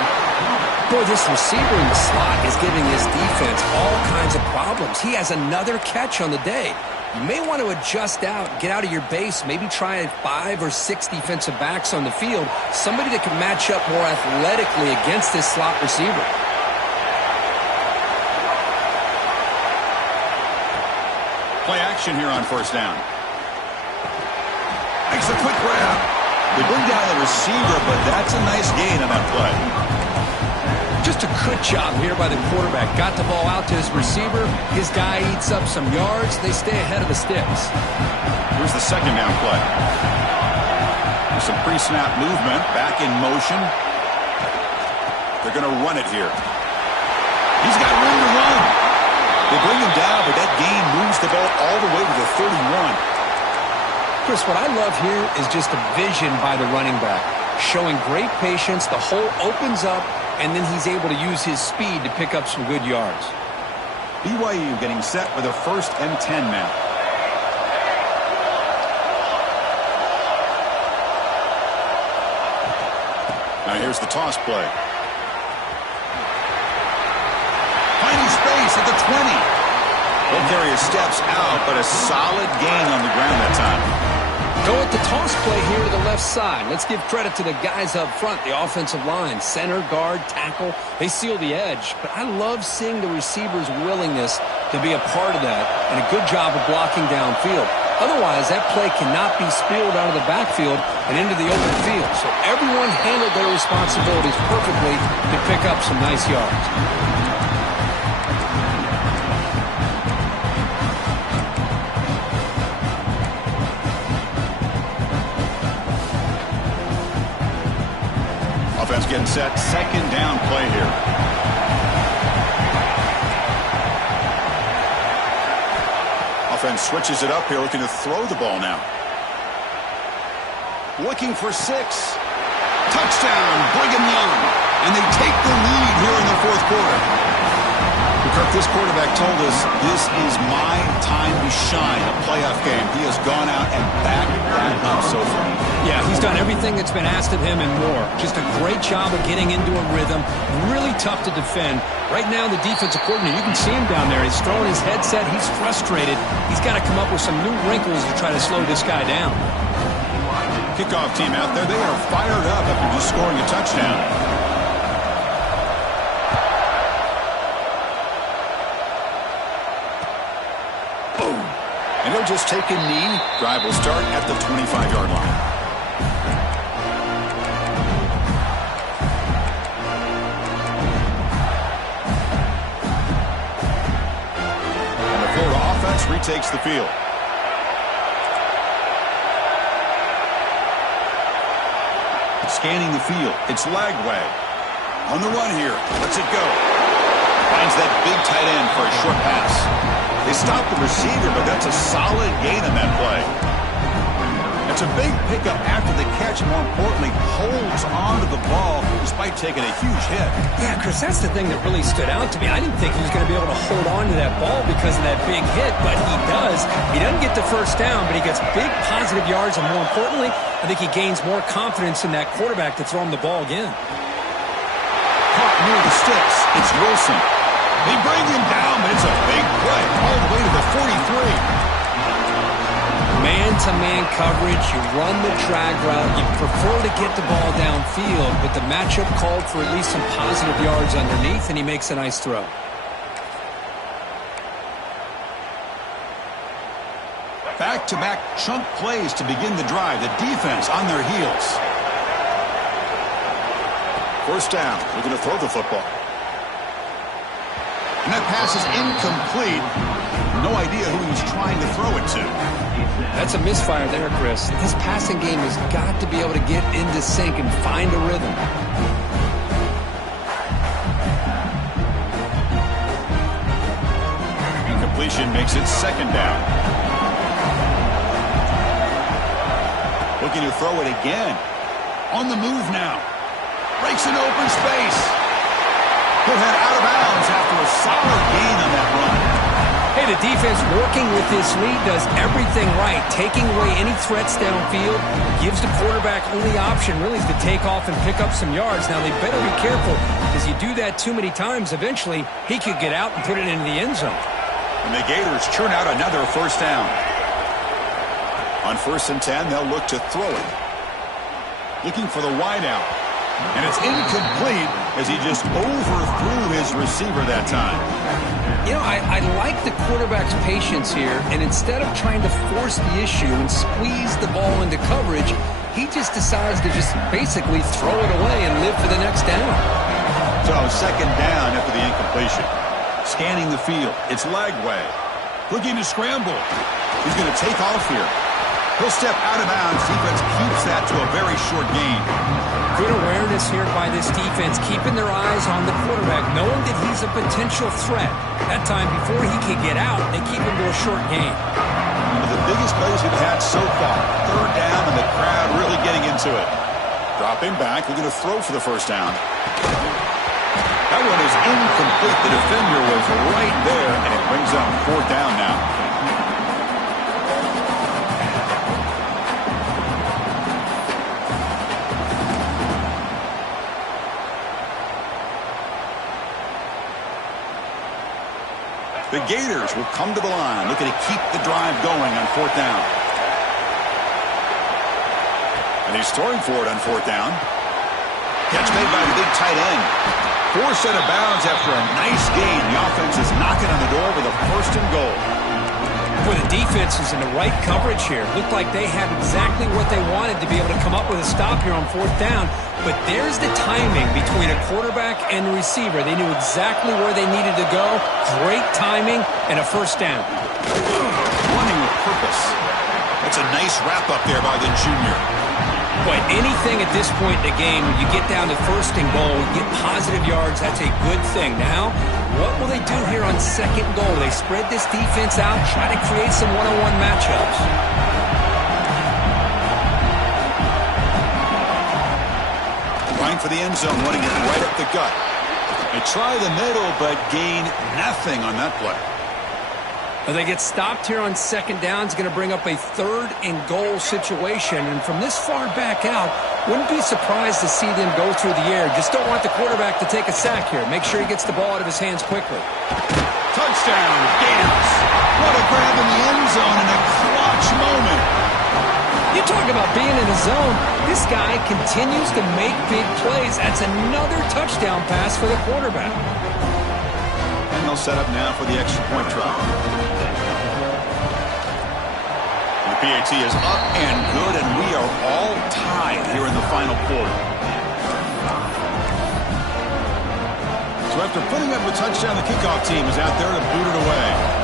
Boy, this receiver in the slot is giving his defense all kinds of problems. He has another catch on the day. You may want to adjust out, get out of your base, maybe try 5 or 6 defensive backs on the field, somebody that can match up more athletically against this slot receiver. Play action here on first down. Makes a quick grab. They bring down the receiver, but that's a nice gain on that play. Just a good job here by the quarterback. Got the ball out to his receiver. His guy eats up some yards. They stay ahead of the sticks. Here's the second down play. There's some pre-snap movement. Back in motion. They're going to run it here. He's got room to run. They bring him down, but that gain moves the ball all the way to the 31. Chris, what I love here is just the vision by the running back. Showing great patience. The hole opens up, and then he's able to use his speed to pick up some good yards. BYU getting set with a 1st and 10 now. Now here's the toss play. Finding space at the 20. Both carrier steps out, but a solid gain on the ground that time. Go with the toss play here to the left side. Let's give credit to the guys up front, the offensive line, center, guard, tackle. They seal the edge. But I love seeing the receiver's willingness to be a part of that and a good job of blocking downfield. Otherwise, that play cannot be spilled out of the backfield and into the open field. So everyone handled their responsibilities perfectly to pick up some nice yards. Offense getting set. Second down play here. Offense switches it up here, looking to throw the ball now. Looking for 6. Touchdown, Brigham Young. And they take the lead here in the 4th quarter. Kirk, this quarterback told us this is my time to shine, a playoff game. He has gone out and backed that up so far. Yeah, he's done everything that's been asked of him and more. Just a great job of getting into a rhythm. Really tough to defend. Right now, the defensive coordinator, you can see him down there. He's throwing his headset. He's frustrated. He's got to come up with some new wrinkles to try to slow this guy down. Kickoff team out there. They are fired up after just scoring a touchdown. And he'll just take a knee. Drive will start at the 25-yard line. And the Florida offense retakes the field. Scanning the field. It's Lagway. On the run here. Lets it go. Finds that big tight end for a short pass. They stop the receiver, but that's a solid gain on that play. It's a big pickup after the catch, and more importantly, holds on to the ball despite taking a huge hit. Yeah, Chris, that's the thing that really stood out to me. I didn't think he was going to be able to hold on to that ball because of that big hit, but he does. He doesn't get the first down, but he gets big positive yards, and more importantly, I think he gains more confidence in that quarterback to throw him the ball again. Caught near the sticks. It's Wilson. They bring him down, but it's a big play all the way to the 43. Man into man coverage, you run the drag route, you prefer to get the ball downfield, but the matchup called for at least some positive yards underneath, and he makes a nice throw. Back-to-back chunk plays to begin the drive. The defense on their heels. First down. Looking to throw the football. And that pass is incomplete. No idea who he's trying to throw it to. That's a misfire there, Chris. This passing game has got to be able to get into sync and find a rhythm. Incompletion makes it second down. Looking to throw it again. On the move now. Breaks an open space. He'll head out of bounds after a solid gain on that run. Hey, the defense working with this lead does everything right. Taking away any threats downfield gives the quarterback only option really is to take off and pick up some yards. Now, they better be careful because you do that too many times, eventually he could get out and put it into the end zone. And the Gators churn out another first down. On 1st and 10, they'll look to throw it. Looking for the wideout. And it's incomplete as he just overthrew his receiver that time. You know, I like the quarterback's patience here, and instead of trying to force the issue and squeeze the ball into coverage, he just decides to just basically throw it away and live for the next down. So, second down after the incompletion. Scanning the field. It's Lagway. Looking to scramble. He's going to take off here. He'll step out of bounds. Defense keeps that to a very short gain. Good awareness here by this defense, keeping their eyes on the quarterback, knowing that he's a potential threat. That time, before he could get out, they keep him to a short gain. One of the biggest plays we've had so far. Third down, and the crowd really getting into it. Dropping back, looking to throw for the first down. That one is incomplete. The defender was right there, and it brings up fourth down now. The Gators will come to the line, looking to keep the drive going on fourth down. And he's throwing for it on fourth down. Catch made by the big tight end. Forced out of bounds after a nice gain. The offense is knocking on the door with a first and goal. Boy, the defense is in the right coverage here. Looked like they had exactly what they wanted to be able to come up with a stop here on fourth down. But there's the timing between a quarterback and the receiver. They knew exactly where they needed to go. Great timing and a first down. Running with purpose. That's a nice wrap up there by the junior. Boy, anything at this point in the game, when you get down to first and goal, get positive yards, that's a good thing. Now, what will they do here on second goal? They spread this defense out, try to create some one-on-one matchups. Trying for the end zone, running it right up the gut. They try the middle, but gain nothing on that play. Well, they get stopped here on second down. It's going to bring up a third and goal situation. And from this far back out, wouldn't be surprised to see them go through the air. Just don't want the quarterback to take a sack here. Make sure he gets the ball out of his hands quickly. Touchdown, Gators. What a grab in the end zone in a clutch moment. You talk about being in the zone. This guy continues to make big plays. That's another touchdown pass for the quarterback. And they'll set up now for the extra point try. The PAT is up and good, and we are all tied here in the final quarter. So after putting up a touchdown, the kickoff team is out there to boot it away.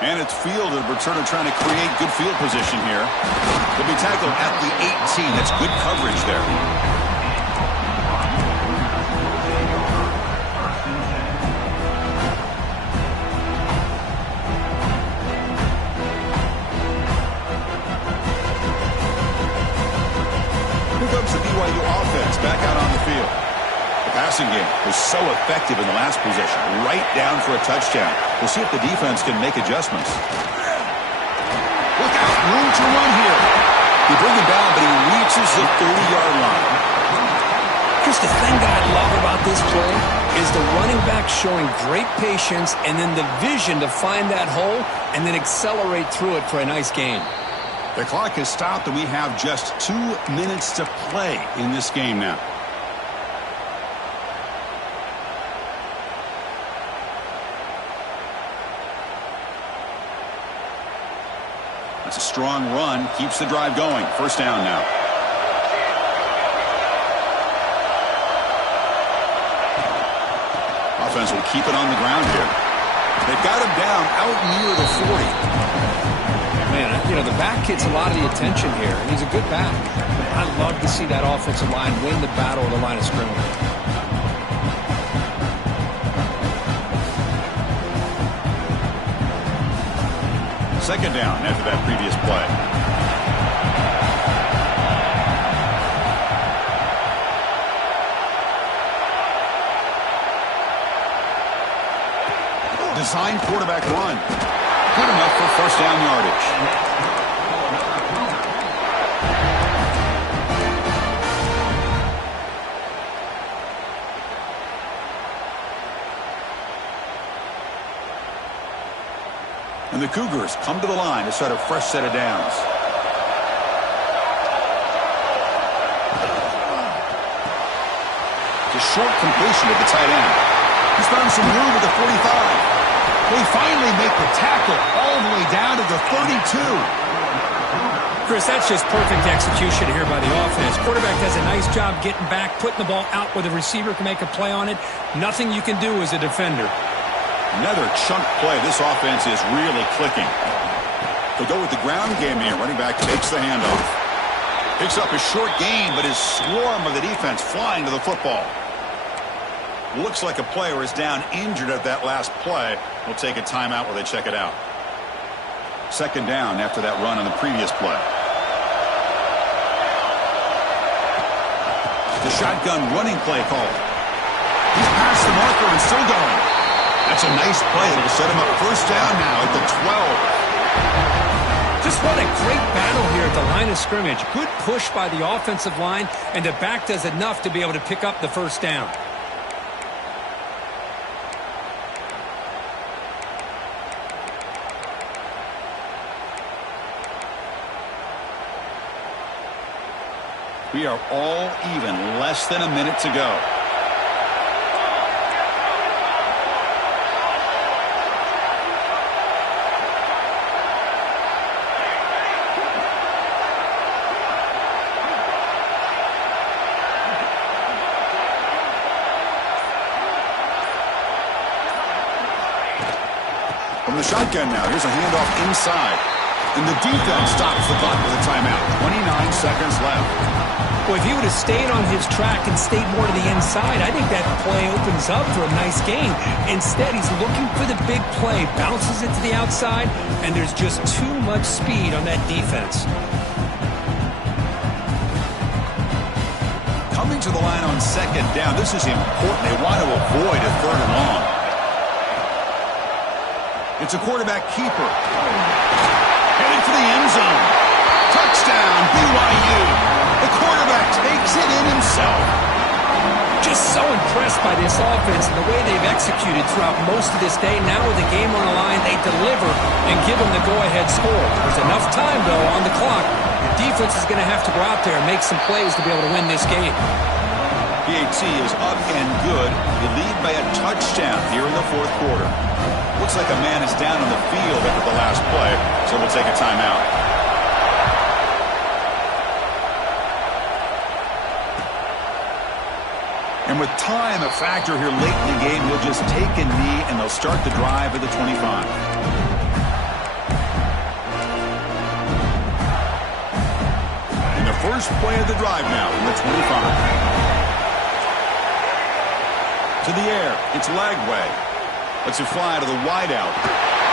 And it's fielded. Returner trying to create good field position here. They'll be tackled at the 18. That's good coverage there. Here comes the BYU offense back out on the field. The passing game was so effective in the last possession, right down for a touchdown. We'll see if the defense can make adjustments. Look out, room to run here. They bring him down, but he reaches the 30-yard line. Chris, the thing that I love about this play is the running back showing great patience and then the vision to find that hole and then accelerate through it for a nice gain. The clock has stopped, and we have just 2 minutes to play in this game now. That's a strong run. Keeps the drive going. First down now. Offense will keep it on the ground here. They've got him down out near the 40. Man, you know, the back gets a lot of the attention here, and he's a good back. I love to see that offensive line win the battle of the line of scrimmage. Second down after that previous play. Design quarterback run. Good enough for first down yardage. And the Cougars come to the line to set a fresh set of downs. The short completion at the tight end. He's found some room at the 45. They finally make the tackle all the way down to the 32. Chris, that's just perfect execution here by the offense. Quarterback does a nice job getting back, putting the ball out where the receiver can make a play on it. Nothing you can do as a defender. Another chunk play. This offense is really clicking. They go with the ground game here. Running back takes the handoff. Picks up a short gain, but his swarm of the defense flying to the football. Looks like a player is down injured at that last play. We'll take a timeout while they check it out. Second down after that run on the previous play. The shotgun running play called. He's past the marker and still going. That's a nice play. It'll set him up first down now at the 12. Just what a great battle here at the line of scrimmage. Good push by the offensive line, and the back does enough to be able to pick up the first down. We are all even, less than a minute to go. From the shotgun now, here's a handoff inside. And the defense stops the clock with a timeout. 29 seconds left. Well, if he would have stayed on his track and stayed more to the inside, I think that play opens up for a nice gain. Instead, he's looking for the big play, bounces it to the outside, and there's just too much speed on that defense. Coming to the line on second down, this is important. They want to avoid a third and long. It's a quarterback keeper. Headed for the end zone. Touchdown, BYU. The quarterback takes it in himself. Just so impressed by this offense and the way they've executed throughout most of this day. Now with the game on the line, they deliver and give them the go-ahead score. There's enough time, though, on the clock. Your defense is going to have to go out there and make some plays to be able to win this game. PAT is up and good. You lead by a touchdown here in the fourth quarter. Looks like a man is down on the field after the last play, so we'll take a timeout. And with time a factor here late in the game, he'll just take a knee and they'll start the drive at the 25. And the first play of the drive now in the 25. To the air, it's Lagway. Lets it fly to the wideout.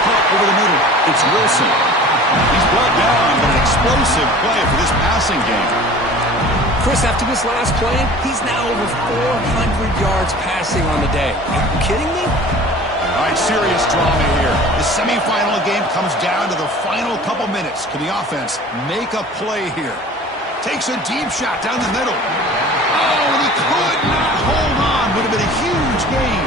Caught over the middle, it's Wilson. He's brought down, but an explosive play for this passing game. Chris, after this last play, he's now over 400 yards passing on the day. Are you kidding me? All right, serious drama here. The semifinal game comes down to the final couple minutes. Can the offense make a play here? Takes a deep shot down the middle. Oh, and he could not hold on. Would have been a huge gain.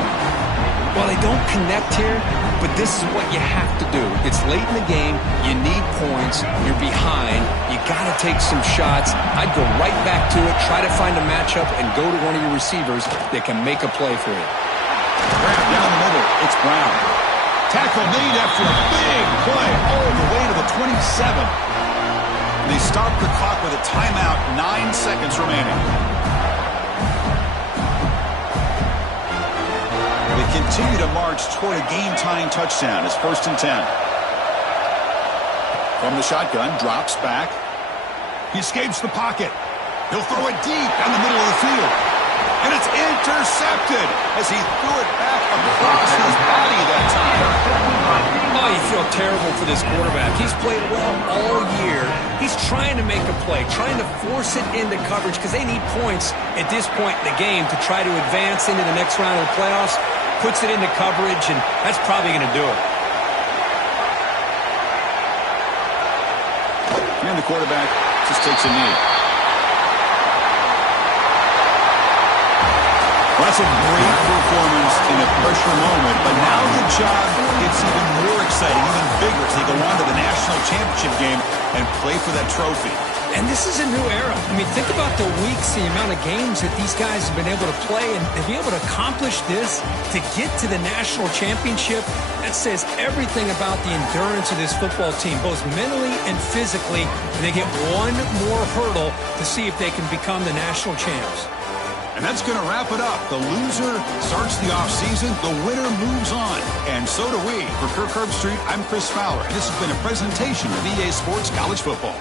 Well, they don't connect here, but this is what you have to do. It's late in the game. You need points. You're behind. You got to take some shots. I'd go right back to it, try to find a matchup, and go to one of your receivers that can make a play for you. Grab down the middle. It's Brown. Tackle made after a big play all the way to the 27. They stop the clock with a timeout, 9 seconds remaining. They continue to march toward a game-tying touchdown. It's 1st and 10. From the shotgun, drops back. He escapes the pocket. He'll throw it deep down the middle of the field. And it's intercepted as he threw it back across his body that time. Oh, you feel terrible for this quarterback. He's played well all year. He's trying to make a play, trying to force it into coverage because they need points at this point in the game to try to advance into the next round of the playoffs. Puts it into coverage, and that's probably going to do it. And the quarterback just takes a knee. Well, that's a great performance in a pressure moment, but now the job gets even more exciting, even bigger, as they go on to the national championship game and play for that trophy. And this is a new era. I mean, think about the weeks, the amount of games that these guys have been able to play, and to be able to accomplish this, to get to the national championship, that says everything about the endurance of this football team, both mentally and physically. And they get one more hurdle to see if they can become the national champs. And that's going to wrap it up. The loser starts the offseason. The winner moves on. And so do we. For Kirk Herbstreit, I'm Chris Fowler. And this has been a presentation of EA Sports College Football.